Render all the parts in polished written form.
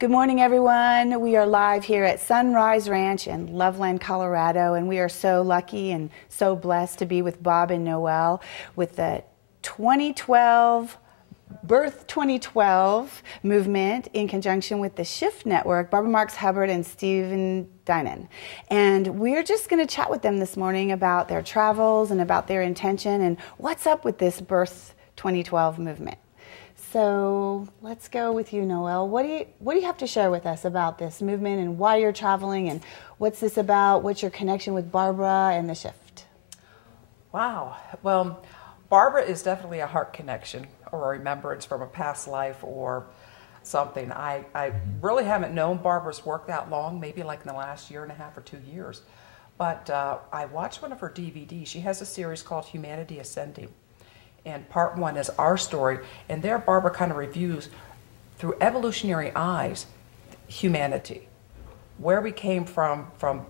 Good morning, everyone. We are live here at Sunrise Ranch in Loveland, Colorado, and we are so lucky and so blessed to be with Bob and Noel with the 2012 Birth 2012 movement in conjunction with the Shift Network, Barbara Marks Hubbard and Stephen Dinan. And we're just going to chat with them this morning about their travels and about their intention and what's up with this Birth 2012 movement. So let's go with you, Noel. What do you have to share with us about this movement and why you're traveling and what's this about? What's your connection with Barbara and the Shift? Wow. Well, Barbara is definitely a heart connection or a remembrance from a past life or something. I really haven't known Barbara's work that long, maybe like in the last year and a half or 2 years. But I watched one of her DVDs. She has a series called Humanity Ascending. And part one is our story. And there Barbara kind of reviews through evolutionary eyes humanity, where we came from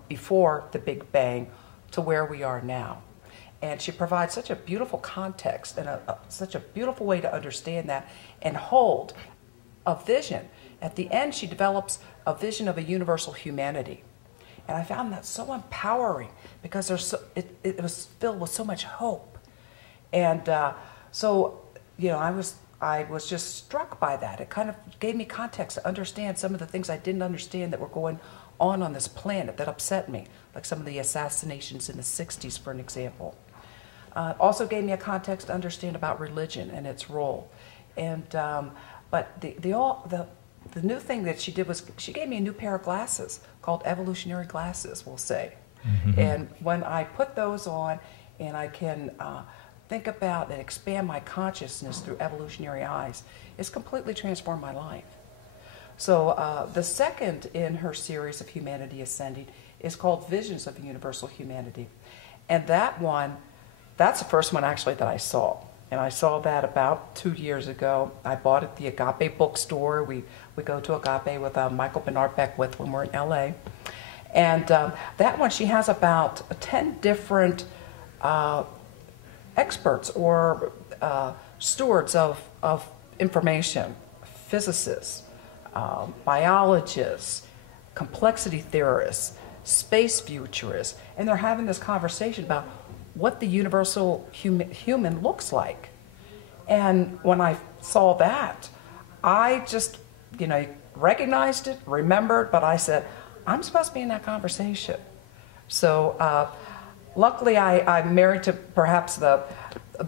before the Big Bang to where we are now. And she provides such a beautiful context and such a beautiful way to understand that and hold a vision. At the end, she develops a vision of a universal humanity. And I found that so empowering because it was filled with so much hope. And so, you know, I was just struck by that. It kind of gave me context to understand some of the things I didn't understand that were going on this planet that upset me, like some of the assassinations in the 60s, for an example. Also gave me a context to understand about religion and its role. And but the new thing that she did was she gave me a new pair of glasses called evolutionary glasses, we'll say. Mm-hmm. And when I put those on and I can think about and expand my consciousness through evolutionary eyes, it's completely transformed my life. So the second in her series of Humanity Ascending is called Visions of Universal Humanity. And that's the first one actually that I saw. And I saw that about 2 years ago. I bought it at the Agape bookstore. We go to Agape with Michael Bernard Beckwith when we're in LA. And that one, she has about 10 different experts or stewards of information, physicists, biologists, complexity theorists, space futurists, and they're having this conversation about what the universal human looks like. And when I saw that, I just, you know, recognized it, remembered, but I said, I'm supposed to be in that conversation. So luckily I'm married to perhaps the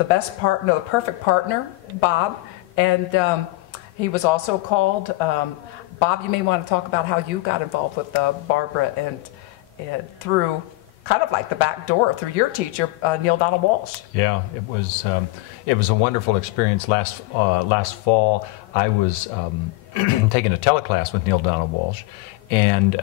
best partner, the perfect partner, Bob, and he was also called. Bob, you may want to talk about how you got involved with Barbara and through kind of like the back door through your teacher, Neil Donald Walsh. Yeah, it was a wonderful experience. Last fall, I was taking a teleclass with Neil Donald Walsh, and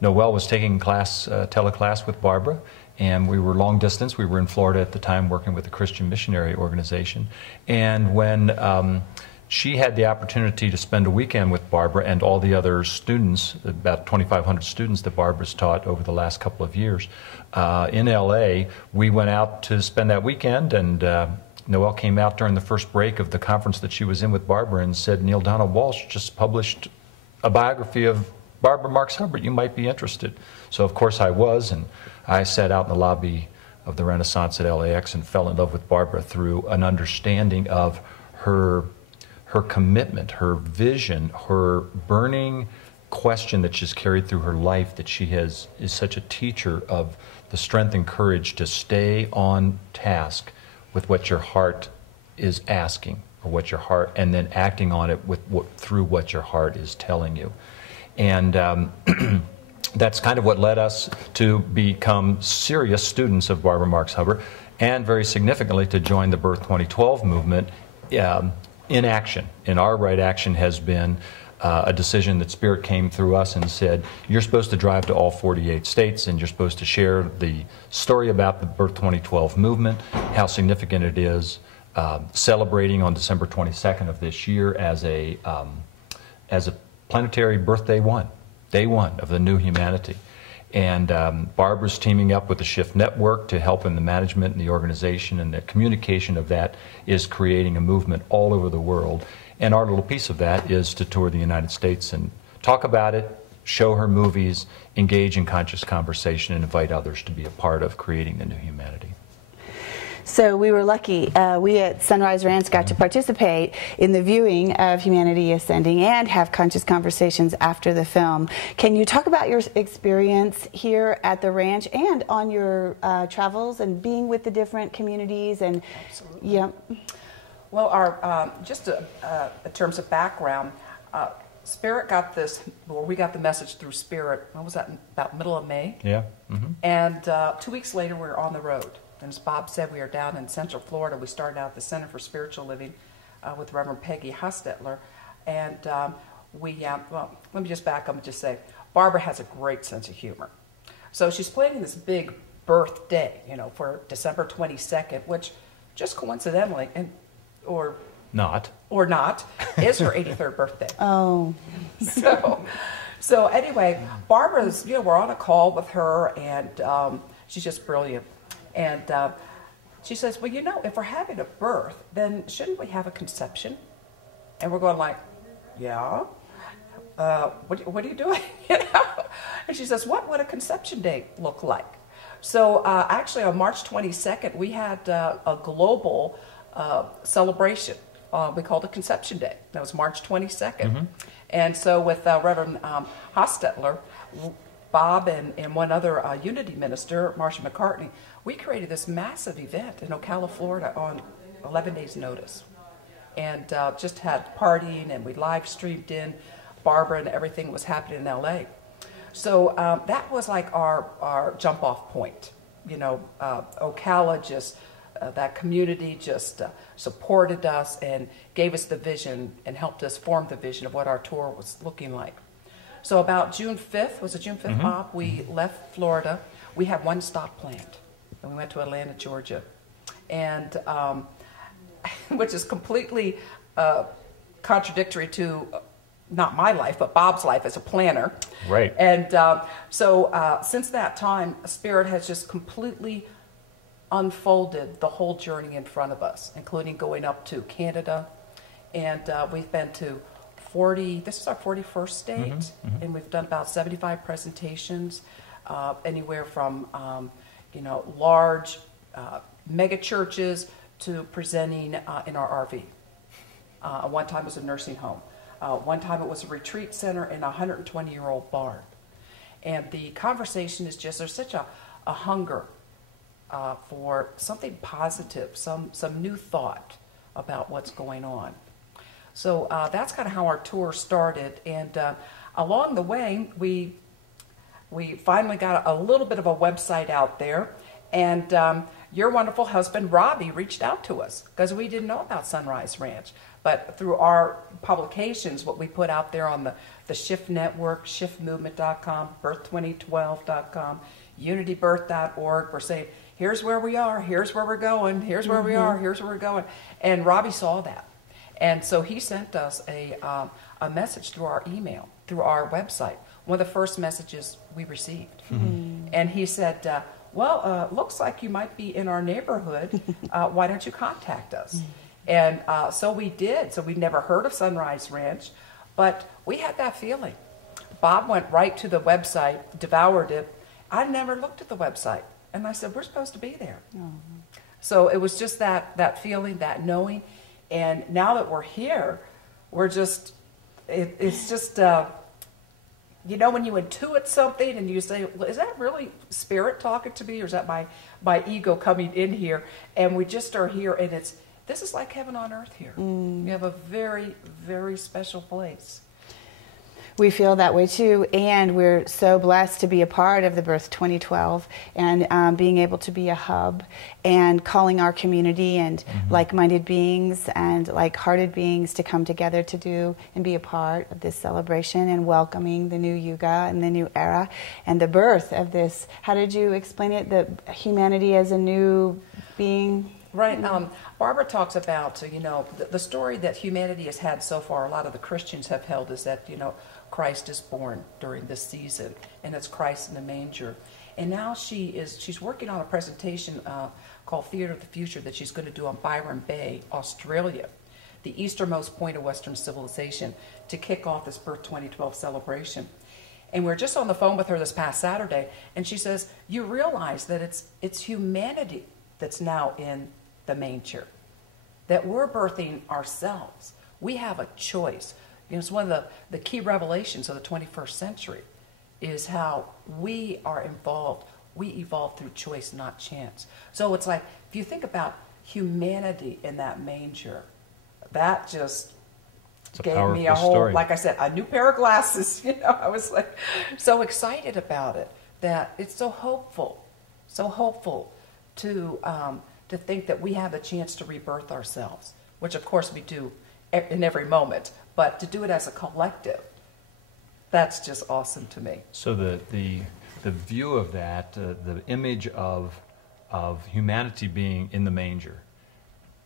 Noel was taking teleclass with Barbara, and we were long distance. We were in Florida at the time working with a Christian missionary organization, and when she had the opportunity to spend a weekend with Barbara and all the other students, about 2,500 students that Barbara's taught over the last couple of years. In LA, we went out to spend that weekend, and Noel came out during the first break of the conference that she was in with Barbara and said, Neil Donald Walsh just published a biography of Barbara Marks Hubbard. You might be interested. So of course I was, and I sat out in the lobby of the Renaissance at LAX and fell in love with Barbara through an understanding of her commitment, her vision, her burning question that she's carried through her life, that she is such a teacher of the strength and courage to stay on task with what your heart is asking, or what your heart, and then acting on it through what your heart is telling you. And that's kind of what led us to become serious students of Barbara Marks Hubbard, and very significantly to join the Birth 2012 movement in action. And our right action has been a decision that Spirit came through us and said, you're supposed to drive to all 48 states and you're supposed to share the story about the Birth 2012 movement, how significant it is, celebrating on December 22nd of this year as a planetary birthday day one of the new humanity. And Barbara's teaming up with the Shift Network to help in the management and the organization, and the communication of that is creating a movement all over the world. And our little piece of that is to tour the United States and talk about it, show her movies, engage in conscious conversation, and invite others to be a part of creating the new humanity. So we were lucky. We at Sunrise Ranch got to participate in the viewing of Humanity Ascending and have conscious conversations after the film. Can you talk about your experience here at the ranch and on your travels and being with the different communities? And Absolutely. Yeah. Well, our just in terms of background, Spirit got this, or we got the message through Spirit. What was that? About middle of May. Yeah. Mm-hmm. And 2 weeks later, we were on the road. And as Bob said, we are down in Central Florida. We started out at the Center for Spiritual Living with Reverend Peggy Hostetler. And well, let me just back up and just say, Barbara has a great sense of humor. So she's planning this big birthday, for December 22nd, which just coincidentally, or not, is her 83rd birthday. Oh. So anyway, Barbara's, we're on a call with her, and she's just brilliant. And she says, well, if we're having a birth, then shouldn't we have a conception? And we're going like, yeah. What are you doing? And she says, what would a conception day look like? So actually on March 22nd, we had a global celebration. We called it Conception Day. That was March 22nd. Mm-hmm. And so with Reverend Hostetler, Bob and one other Unity minister, Marcia McCartney, we created this massive event in Ocala, Florida on 11 days' notice. And just had partying, and we live streamed in Barbara, and everything was happening in L.A. So that was like our jump-off point. Ocala just, that community just supported us and gave us the vision and helped us form the vision of what our tour was looking like. So about June 5th, was it June 5th, mm-hmm. Bob? We left Florida. We had one stop planned, and we went to Atlanta, Georgia, and which is completely contradictory to not my life, but Bob's life as a planner. Right. And so since that time, Spirit has just completely unfolded the whole journey in front of us, including going up to Canada, and we've been to 40, this is our 41st state, mm-hmm, mm-hmm. and we've done about 75 presentations, anywhere from, large mega churches to presenting in our RV. One time it was a nursing home. One time it was a retreat center in a 120-year-old barn. And the conversation is just, there's such a hunger for something positive, some new thought about what's going on. So that's kind of how our tour started, and along the way, we finally got a little bit of a website out there, and your wonderful husband, Robbie, reached out to us, because we didn't know about Sunrise Ranch, but through our publications, what we put out there on the Shift Network, shiftmovement.com, birth2012.com, unitybirth.org, we're saying, here's where we are, here's where we're going, here's where mm-hmm. we are, here's where we're going, and Robbie saw that. And so he sent us a message through our email, through our website, one of the first messages we received. Mm-hmm. And he said, looks like you might be in our neighborhood. Why don't you contact us? Mm-hmm. And so we did. So we'd never heard of Sunrise Ranch, but we had that feeling. Bob went right to the website, devoured it. I never looked at the website. And I said, we're supposed to be there. Mm-hmm. So it was just that feeling, that knowing. And now that we're here, we're just, it's just, when you intuit something and you say, well, is that really Spirit talking to me, or is that my ego coming in here? And we just are here, and this is like heaven on earth here. Mm. You have a very, very special place. We feel that way too, and we're so blessed to be a part of the Birth 2012 and being able to be a hub and calling our community and mm-hmm. like-minded beings and like-hearted beings to come together to do and be a part of this celebration and welcoming the new Yuga and the new era and the birth of this. How did you explain it? The humanity as a new being? Right. Barbara talks about, the story that humanity has had so far, a lot of the Christians have held is that, Christ is born during this season, and it's Christ in the manger. And now she's working on a presentation called Theater of the Future that she's going to do on Byron Bay, Australia. the easternmost point of Western civilization, to kick off this Birth 2012 celebration. And we were just on the phone with her this past Saturday, and she says, you realize that it's humanity that's now in the manger, that we're birthing ourselves. We have a choice. You know, it's one of the key revelations of the 21st century is how we are involved. We evolve through choice, not chance. So it's like, if you think about humanity in that manger, that just gave me a whole, story. Like I said, a new pair of glasses. You know, I was like so excited about it, that it's so hopeful to think that we have a chance to rebirth ourselves, which of course we do in every moment, but to do it as a collective, that's just awesome to me. So the view of that, the image of humanity being in the manger,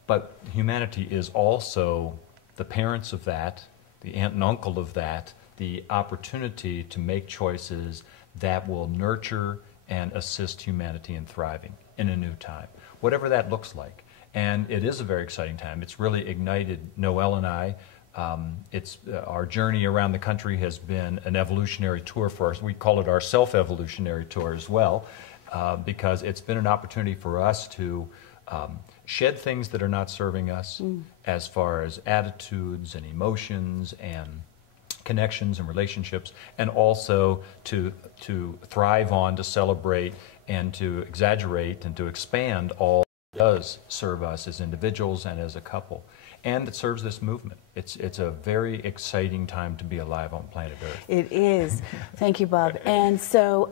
but humanity is also the parents of that, the aunt and uncle of that, the opportunity to make choices that will nurture and assist humanity in thriving in a new time, whatever that looks like. And it is a very exciting time. It's really ignited Noel and I. Our journey around the country has been an evolutionary tour for us. We call it our self-evolutionary tour as well, because it's been an opportunity for us to shed things that are not serving us as far as attitudes and emotions and connections and relationships, and also to thrive on, to celebrate, and to exaggerate and to expand all that does serve us as individuals and as a couple. And it serves this movement. It's a very exciting time to be alive on planet Earth. It is. Thank you, Bob. And so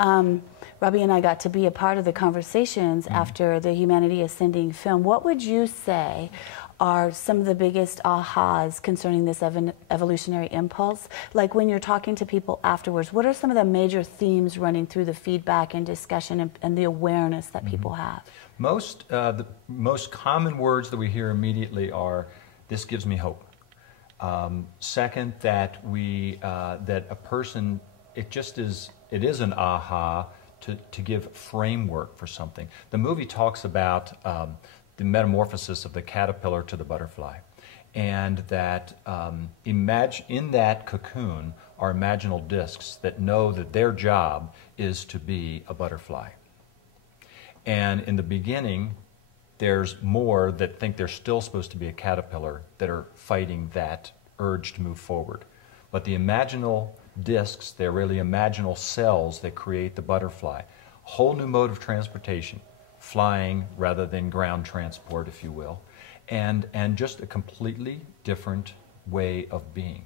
Robbie and I got to be a part of the conversations after the Humanity Ascending film. What would you say are some of the biggest ahas concerning this evolutionary impulse? Like when you're talking to people afterwards, what are some of the major themes running through the feedback and discussion and the awareness that people have? The most common words that we hear immediately are, "This gives me hope." Second, that that a person, it is an aha to give framework for something. The movie talks about the metamorphosis of the caterpillar to the butterfly, and that in that cocoon are imaginal discs that know that their job is to be a butterfly. And in the beginning, there's more that think they're still supposed to be a caterpillar that are fighting that urge to move forward. But the imaginal discs, they're really imaginal cells that create the butterfly. Whole new mode of transportation, flying rather than ground transport, if you will, and just a completely different way of being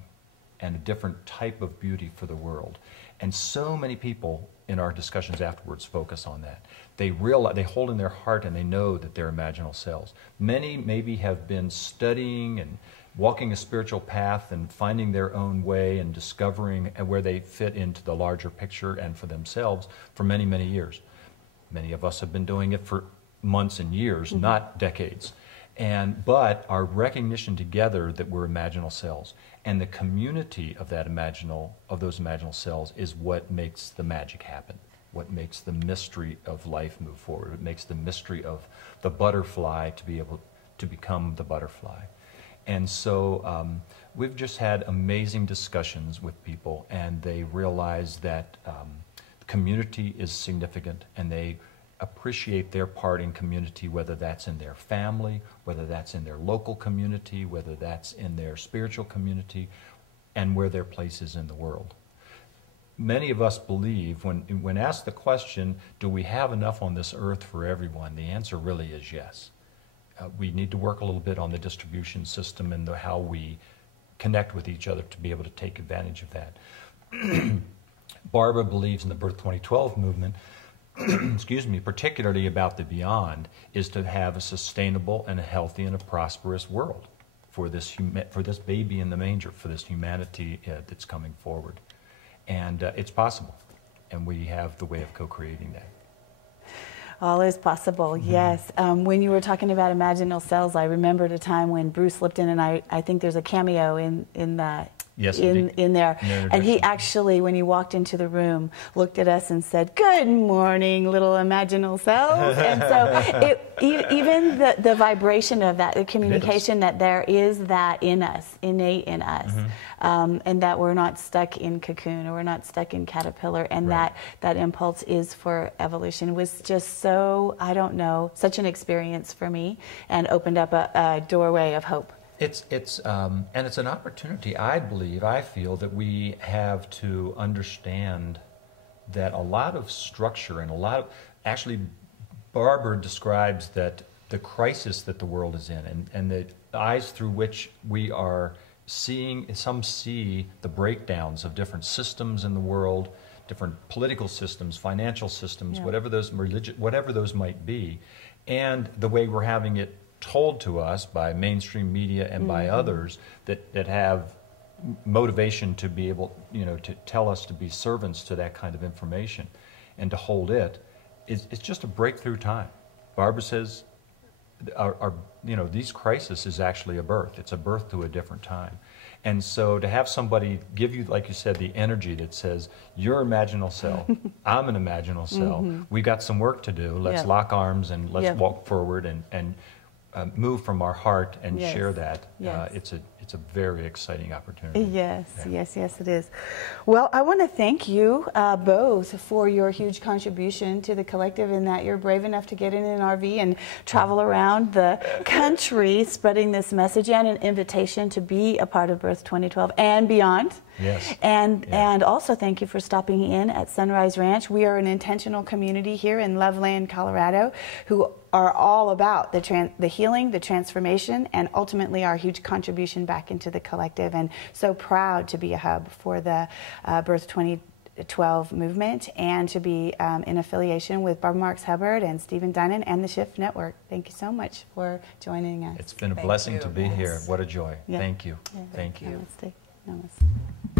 and a different type of beauty for the world. And so many people in our discussions afterwards focus on that. They realize, they hold in their heart and they know that they're imaginal cells. Many maybe have been studying and walking a spiritual path and finding their own way and discovering where they fit into the larger picture and for themselves for many, many years. Many of us have been doing it for months and years, not decades. But our recognition together that we're imaginal cells and the community of those imaginal cells is what makes the magic happen, what makes the mystery of life move forward. It makes the mystery of the butterfly to be able to become the butterfly. And so we've just had amazing discussions with people, and they realize that community is significant, and they appreciate their part in community, whether that's in their family, whether that's in their local community, whether that's in their spiritual community, and where their place is in the world. Many of us believe, when asked the question, do we have enough on this earth for everyone, the answer really is yes. We need to work a little bit on the distribution system and how we connect with each other to be able to take advantage of that. Barbara believes in the Birth 2012 movement, excuse me, particularly about the beyond, is to have a sustainable and a healthy and a prosperous world for this baby in the manger, for this humanity that's coming forward. And it's possible, and we have the way of co-creating that. All is possible, yes. When you were talking about imaginal cells, I remembered a time when Bruce Lipton and I think there's a cameo in the Yes, in there. And he actually, when he walked into the room, looked at us and said, "Good morning, little imaginal selves." And so even the vibration of that, the communication that there is that in us, innate in us, and that we're not stuck in cocoon or we're not stuck in caterpillar, and that impulse is for evolution was just so, I don't know, such an experience for me, and opened up a doorway of hope. And it's an opportunity, I feel, that we have to understand that a lot of structure and a lot of, actually, Barbara describes that the crisis that the world is in, and the eyes through which we are seeing, some see the breakdowns of different systems in the world, different political systems, financial systems, whatever those might be, and the way we're having it told to us by mainstream media and by others that have motivation to be able, to tell us to be servants to that kind of information and to hold it, it's just a breakthrough time. Barbara says, these crises is actually a birth. It's a birth to a different time. And so to have somebody give you, like you said, the energy that says, you're an imaginal self, I'm an imaginal self, we got some work to do, let's lock arms and let's walk forward and move from our heart and share that. It's a very exciting opportunity. Yes, it is. Well, I want to thank you both for your huge contribution to the collective, in that you're brave enough to get in an RV and travel around the country spreading this message, and an invitation to be a part of Birth 2012 and beyond. Yes. And also thank you for stopping in at Sunrise Ranch. We are an intentional community here in Loveland, Colorado, who are all about the healing, the transformation, and ultimately our huge contribution back into the collective. And so proud to be a hub for the Birth 2012 movement, and to be in affiliation with Barbara Marks Hubbard and Stephen Dunnan and the Shift Network. Thank you so much for joining us. It's been a blessing to be here. What a joy. Thank you. Thank you. Namaste. Namaste.